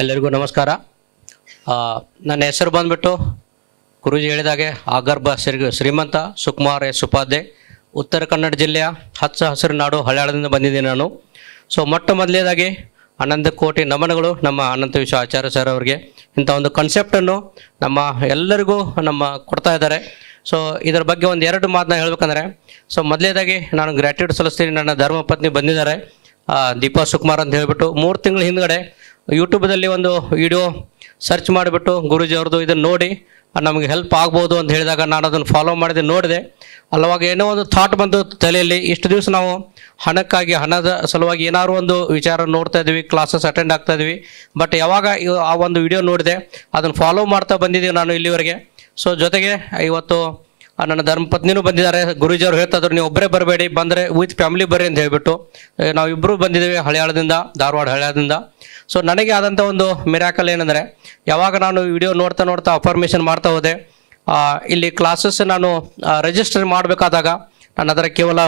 ಎಲ್ಲರಿಗೂ ನಮಸ್ಕಾರ. ನನ್ನ ಹೆಸರು ಬಂದ್ಬಿಟ್ಟು ಗುರುಜಿ ಹೇಳಿದಾಗೆ ಆಗರ್ಭ ಶ್ರೀಮಂತ ಸುಕುಮಾರ್ ಎಸ್ ಉಪಾಧ್ಯಾಯ, ಉತ್ತರ ಕನ್ನಡ ಜಿಲ್ಲೆಯ ಹಚ್ಚ ಹಸಿರು ನಾಡು ಹಳ್ಯಾಳದಿಂದ ಬಂದಿದ್ದೀನಿ ನಾನು. ಸೊ ಮೊಟ್ಟ ಮೊದಲನೇದಾಗಿ ಅನಂತ ಕೋಟಿ ನಮನಗಳು ನಮ್ಮ ಅನಂತ ವಿಶ್ವ ಆಚಾರ್ಯ ಸರ್ ಅವರಿಗೆ. ಇಂಥ ಒಂದು ಕಾನ್ಸೆಪ್ಟನ್ನು ನಮ್ಮ ಎಲ್ಲರಿಗೂ ಕೊಡ್ತಾ ಇದ್ದಾರೆ. ಸೊ ಇದರ ಬಗ್ಗೆ ಒಂದು ಎರಡು ಮಾತನ್ನ ಹೇಳ್ಬೇಕಂದ್ರೆ, ಸೊ ಮೊದಲನೇದಾಗಿ ನಾನು ಗ್ರ್ಯಾಟ್ಯೂಡ್ ಸಲ್ಲಿಸ್ತೀನಿ. ನನ್ನ ಧರ್ಮಪತ್ನಿ ಬಂದಿದ್ದಾರೆ, ದೀಪಾ ಸುಕುಮಾರ್ ಅಂತ ಹೇಳಿಬಿಟ್ಟು. 3 ತಿಂಗಳ ಹಿಂದ್ಗಡೆ ಯೂಟ್ಯೂಬ್ದಲ್ಲಿ ಒಂದು ವಿಡಿಯೋ ಸರ್ಚ್ ಮಾಡಿಬಿಟ್ಟು ಗುರುಜಿ ಅವ್ರದ್ದು ಇದನ್ನು ನೋಡಿ ನಮಗೆ ಹೆಲ್ಪ್ ಆಗ್ಬೋದು ಅಂತ ಹೇಳಿದಾಗ ನಾನು ಅದನ್ನು ಫಾಲೋ ಮಾಡಿದೆ, ನೋಡಿದೆ. ಅಲ್ಲವಾಗ ಏನೋ ಒಂದು ಥಾಟ್ ಬಂತು ತಲೆಯಲ್ಲಿ. ಇಷ್ಟು ದಿವಸ ನಾವು ಹಣಕ್ಕಾಗಿ, ಹಣದ ಸಲುವಾಗಿ ಏನಾದ್ರು ಒಂದು ವಿಚಾರ ನೋಡ್ತಾ ಇದ್ವಿ, ಕ್ಲಾಸಸ್ ಅಟೆಂಡ್ ಆಗ್ತಾ ಇದ್ವಿ. ಬಟ್ ಯಾವಾಗ ಆ ಒಂದು ವಿಡಿಯೋ ನೋಡಿದೆ ಅದನ್ನು ಫಾಲೋ ಮಾಡ್ತಾ ಬಂದಿದ್ದೀವಿ ನಾನು ಇಲ್ಲಿವರೆಗೆ. ಸೊ ಜೊತೆಗೆ ಇವತ್ತು ನನ್ನ ಧರ್ಮಪತ್ನಿನೂ ಬಂದಿದ್ದಾರೆ. ಗುರುಜಿ ಅವರು ಹೇಳ್ತಾ ಇದ್ರು, ನೀವು ಒಬ್ಬರೇ ಬರಬೇಡಿ, ಬಂದರೆ ವಿತ್ ಫ್ಯಾಮಿಲಿ ಬರ್ರಿ ಅಂತ ಹೇಳ್ಬಿಟ್ಟು. ನಾವಿಬ್ಬರು ಬಂದಿದ್ದೇವೆ ಹಳ್ಯಾಳದಿಂದ, ಧಾರವಾಡ ಹಳ್ಯಾಳದಿಂದ. ಸೊ ನನಗೆ ಆದಂಥ ಒಂದು ಮಿರಾಕಲ್ ಏನಂದರೆ, ಯಾವಾಗ ನಾನು ವಿಡಿಯೋ ನೋಡ್ತಾ ಅಫರ್ಮೇಷನ್ ಮಾಡ್ತಾ ಹೋದೆ, ಇಲ್ಲಿ ಕ್ಲಾಸಸ್ ನಾನು ರಿಜಿಸ್ಟರ್ ಮಾಡಬೇಕಾದಾಗ ನಾನು ಅದರ ಕೇವಲ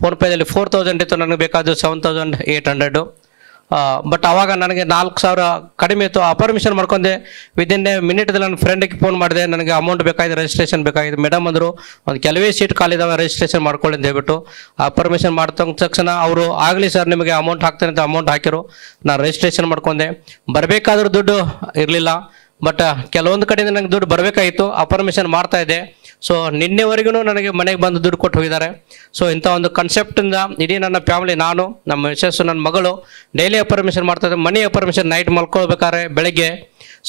ಫೋನ್ಪೇದಲ್ಲಿ 4000 ಇತ್ತು, ನನಗೆ ಬೇಕಾದ್ದು 7800. ಬಟ್ ಆವಾಗ ನನಗೆ 4000 ಕಡಿಮೆ ಇತ್ತು. ಅಪರ್ಮಿಷನ್ ಮಾಡ್ಕೊಂಡೆ. ವಿದಿನ್ ಎ ಮಿನಿಟ್ದಲ್ಲಿ ನನ್ನ ಫ್ರೆಂಡಿಗೆ ಫೋನ್ ಮಾಡಿದೆ, ನನಗೆ ಅಮೌಂಟ್ ಬೇಕಾಗಿದೆ, ರಿಜಿಸ್ಟ್ರೇಷನ್ ಬೇಕಾಗಿದೆ. ಮೇಡಮ್ ಅಂದರು, ಒಂದು ಕೆಲವೇ ಸೀಟ್ ಖಾಲಿದಾವೆ, ರಿಜಿಸ್ಟ್ರೇಷನ್ ಮಾಡ್ಕೊಳ್ಳಿ ಅಂತ ಹೇಳ್ಬಿಟ್ಟು. ಅಪರ್ಮಿಷನ್ ಮಾಡ್ತ ತಕ್ಷಣ ಅವರು ಆಗಲಿ ಸರ್ ನಿಮಗೆ ಅಮೌಂಟ್ ಹಾಕ್ತೇನೆ ಅಂತ ಅಮೌಂಟ್ ಹಾಕಿರು. ನಾನು ರಿಜಿಸ್ಟ್ರೇಷನ್ ಮಾಡ್ಕೊಂಡೆ. ಬರಬೇಕಾದ್ರೂ ದುಡ್ಡು ಇರಲಿಲ್ಲ, ಬಟ್ ಕೆಲವೊಂದು ಕಡೆಯಿಂದ ನನಗೆ ದುಡ್ಡು ಬರಬೇಕಾಗಿತ್ತು. ಅಪರ್ಮಿಷನ್ ಮಾಡ್ತಾ ಇದ್ದೆ. ಸೊ ನಿನ್ನೆವರೆಗೂ ನನಗೆ ಮನೆಗೆ ಬಂದು ದುಡ್ಡು ಕೊಟ್ಟು ಹೋಗಿದ್ದಾರೆ. ಸೊ ಇಂಥ ಒಂದು ಕಾನ್ಸೆಪ್ಟಿಂದ ಇಡೀ ನನ್ನ ಫ್ಯಾಮಿಲಿ, ನಾನು, ನಮ್ಮ ಮಿಸಸ್, ನನ್ನ ಮಗಳು ಡೈಲಿ ಅಪರ್ಮಿಷನ್ ಮಾಡ್ತಾಯಿದ್ದೆ. ಮನಿ ಅಪರ್ಮಿಷನ್ ನೈಟ್ ಮಲ್ಕೊಳ್ಬೇಕಾದ್ರೆ ಬೆಳಗ್ಗೆ.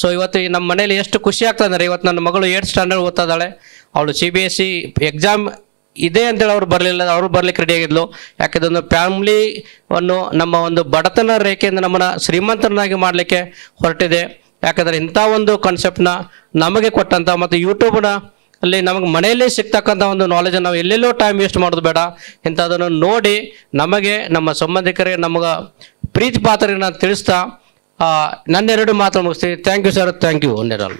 ಸೊ ಇವತ್ತು ನಮ್ಮ ಮನೇಲಿ ಎಷ್ಟು ಖುಷಿ ಆಗ್ತದೆ. ಇವತ್ತು ನನ್ನ ಮಗಳು 8th ಸ್ಟ್ಯಾಂಡರ್ಡ್ ಓದ್ತಾ ಇದ್ದಾಳೆ. ಅವಳು CBSE ಎಕ್ಸಾಮ್ ಇದೆ ಅಂತೇಳಿ ಅವ್ರು ಬರಲಿಲ್ಲ, ಅವರು ಬರ್ಲಿಕ್ಕೆ ರೆಡಿ ಆಗಿದ್ಲು. ಯಾಕೆಂದ್ರೆ ಒಂದು ಫ್ಯಾಮ್ಲಿಯನ್ನು ನಮ್ಮ ಒಂದು ಬಡತನ ರೇಖೆಯಿಂದ ನಮ್ಮನ್ನು ಶ್ರೀಮಂತರನ್ನಾಗಿ ಮಾಡಲಿಕ್ಕೆ ಹೊರಟಿದೆ. ಯಾಕಂದರೆ ಇಂಥ ಒಂದು ಕಾನ್ಸೆಪ್ಟನ್ನ ನಮಗೆ ಕೊಟ್ಟಂಥ ಮತ್ತು ಯೂಟ್ಯೂಬ್ನ ಅಲ್ಲಿ ನಮಗೆ ಮನೆಯಲ್ಲೇ ಸಿಗ್ತಕ್ಕಂಥ ಒಂದು ನಾಲೆಜನ್ನು ನಾವು ಎಲ್ಲೆಲ್ಲೋ ಟೈಮ್ ವೇಸ್ಟ್ ಮಾಡೋದು ಬೇಡ. ಇಂಥದನ್ನು ನೋಡಿ ನಮಗೆ, ನಮ್ಮ ಸಂಬಂಧಿಕರಿಗೆ, ನಮಗೆ ಪ್ರೀತಿ ಪಾತ್ರರಿಗೆ ನಾನು ತಿಳಿಸ್ತಾ ನನ್ನೆರಡು ಮಾತು ಮುಗಿಸ್ತೀನಿ. Thank you sir, thank you. ಒಂದೆರಡು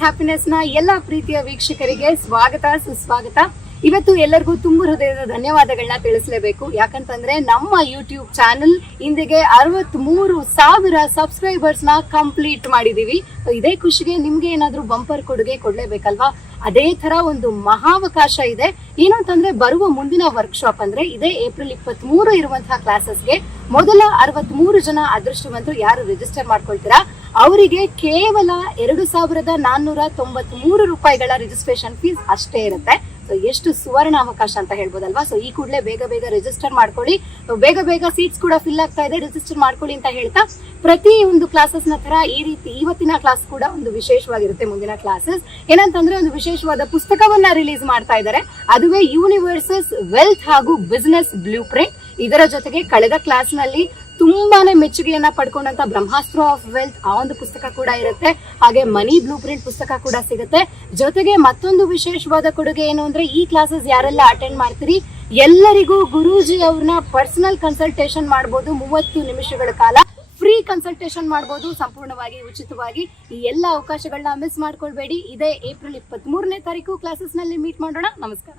ಹ್ಯಾಪಿನೆಸ್ ನ ಎಲ್ಲ ಪ್ರೀತಿಯ ವೀಕ್ಷಕರಿಗೆ ಸ್ವಾಗತ, ಸುಸ್ವಾಗತ. ಇವತ್ತು ಎಲ್ಲರಿಗೂ ತುಂಬ ಹೃದಯದ ಧನ್ಯವಾದಗಳನ್ನ ತಿಳಿಸಲೇಬೇಕು. ಯಾಕಂತಂದ್ರೆ ನಮ್ಮ ಯೂಟ್ಯೂಬ್ ಚಾನೆಲ್ ಇಂದಿಗೆ 63,000 ಸಬ್ಸ್ಕ್ರೈಬರ್ಸ್ ನ ಕಂಪ್ಲೀಟ್ ಮಾಡಿದೀವಿ. ಇದೇ ಖುಷಿಗೆ ನಿಮ್ಗೆ ಏನಾದ್ರೂ ಬಂಪರ್ ಕೊಡುಗೆ ಕೊಡ್ಲೇಬೇಕಲ್ವಾ? ಅದೇ ತರ ಒಂದು ಮಹಾವಕಾಶ ಇದೆ. ಏನು ಅಂತಂದ್ರೆ, ಬರುವ ಮುಂದಿನ ವರ್ಕ್ಶಾಪ್ ಅಂದ್ರೆ ಇದೇ ಏಪ್ರಿಲ್ 23 ಇರುವಂತಹ ಕ್ಲಾಸಸ್ಗೆ ಮೊದಲ 63 ಜನ ಅದೃಷ್ಟವಂತರು ಯಾರು ರಿಜಿಸ್ಟರ್ ಮಾಡ್ಕೊಳ್ತೀರಾ ಅವರಿಗೆ ಕೇವಲ 2,493 ರೂಪಾಯಿಗಳ ರಿಜಿಸ್ಟ್ರೇಷನ್ ಫೀಸ್ ಅಷ್ಟೇ ಇರುತ್ತೆ. ಸೊ ಎಷ್ಟು ಸುವರ್ಣ ಅವಕಾಶ ಅಂತ ಹೇಳ್ಬೋದಲ್ವಾ? ಸೊ ಈ ಕೂಡಲೇ ಬೇಗ ರಿಜಿಸ್ಟರ್ ಮಾಡ್ಕೊಳ್ಳಿ. ಬೇಗ ಸೀಟ್ಸ್ ಕೂಡ ಫಿಲ್ ಆಗ್ತಾ ಇದೆ, ರಿಜಿಸ್ಟರ್ ಮಾಡ್ಕೊಳ್ಳಿ ಅಂತ ಹೇಳ್ತಾ, ಪ್ರತಿ ಒಂದು ಕ್ಲಾಸಸ್ ನ ತರ ಈ ರೀತಿ ಇವತ್ತಿನ ಕ್ಲಾಸ್ ಕೂಡ ಒಂದು ವಿಶೇಷವಾಗಿರುತ್ತೆ. ಮುಂದಿನ ಕ್ಲಾಸಸ್ ಏನಂತಂದ್ರೆ, ಒಂದು ವಿಶೇಷವಾದ ಪುಸ್ತಕವನ್ನ ರಿಲೀಸ್ ಮಾಡ್ತಾ ಇದ್ದಾರೆ. ಅದುವೇ ಯೂನಿವರ್ಸಸ್ ವೆಲ್ತ್ ಹಾಗೂ ಬಿಸಿನೆಸ್ ಬ್ಲೂ ಪ್ರಿಂಟ್. ಇದರ ಜೊತೆಗೆ ಕಳೆದ ಕ್ಲಾಸ್ ನಲ್ಲಿ ತುಂಬಾನೇ ಮೆಚ್ಚುಗೆಯನ್ನ ಪಡ್ಕೊಂಡಂತ ಬ್ರಹ್ಮಾಸ್ತ್ರ ಆಫ್ ವೆಲ್ತ್ ಆ ಒಂದು ಪುಸ್ತಕ ಕೂಡ ಇರುತ್ತೆ. ಹಾಗೆ ಮನಿ ಬ್ಲೂ ಪ್ರಿಂಟ್ ಪುಸ್ತಕ ಕೂಡ ಸಿಗುತ್ತೆ. ಜೊತೆಗೆ ಮತ್ತೊಂದು ವಿಶೇಷವಾದ ಕೊಡುಗೆ ಏನು ಅಂದ್ರೆ, ಈ ಕ್ಲಾಸಸ್ ಯಾರೆಲ್ಲ ಅಟೆಂಡ್ ಮಾಡ್ತೀರಿ ಎಲ್ಲರಿಗೂ ಗುರೂಜಿ ಅವ್ರನ್ನ ಪರ್ಸನಲ್ ಕನ್ಸಲ್ಟೇಷನ್ ಮಾಡಬಹುದು. 30 ನಿಮಿಷಗಳ ಕಾಲ ಫ್ರೀ ಕನ್ಸಲ್ಟೇಷನ್ ಮಾಡಬಹುದು, ಸಂಪೂರ್ಣವಾಗಿ ಉಚಿತವಾಗಿ. ಈ ಎಲ್ಲ ಅವಕಾಶಗಳನ್ನ ಮಿಸ್ ಮಾಡ್ಕೊಳ್ಬೇಡಿ. ಇದೇ ಏಪ್ರಿಲ್ 23ನೇ ತಾರೀಕು ಕ್ಲಾಸಸ್ ನಲ್ಲಿ ಮೀಟ್ ಮಾಡೋಣ. ನಮಸ್ಕಾರ.